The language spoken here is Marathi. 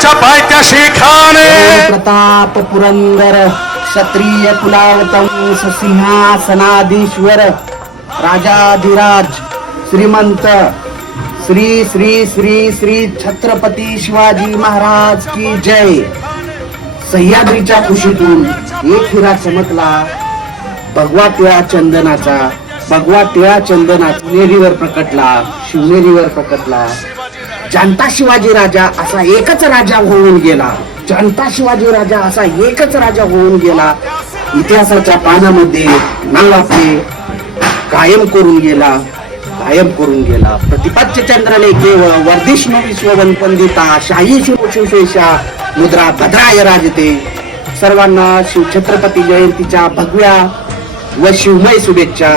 शिवरायांच्या पायथ्याशी खाणे. प्रताप पुरंदर क्षत्रिय कुलावतंस सिंहासनाधीश्वर राजाधिराज श्रीमंत श्री श्री श्री श्री छत्रपती शिवाजी महाराज की जय. सह्याद्रीच्या कुशीतून एक हिरा चमकला, भगवा टिळा चंदनाचा. भगवा टिळा चंदनाचा शिवनेरीवर प्रकटला, शिवनेरीवर प्रकटला. जनता शिवाजी राजा असा एकच राजा होऊन गेला. जनता शिवाजी राजा असा एकच राजा होऊन गेला. इतिहासाच्या पानामध्ये नाव आपले कायम करून गेला, कायम करून गेला. प्रतिपाद्य चंद्रले केवळ वर्धिष्णू विश्ववन पंडिता शाही शिवशेषा मुद्रा भद्राय राजते. सर्वांना शिवछत्रपती जयंतीच्या भगव्या व शिवमय शुभेच्छा.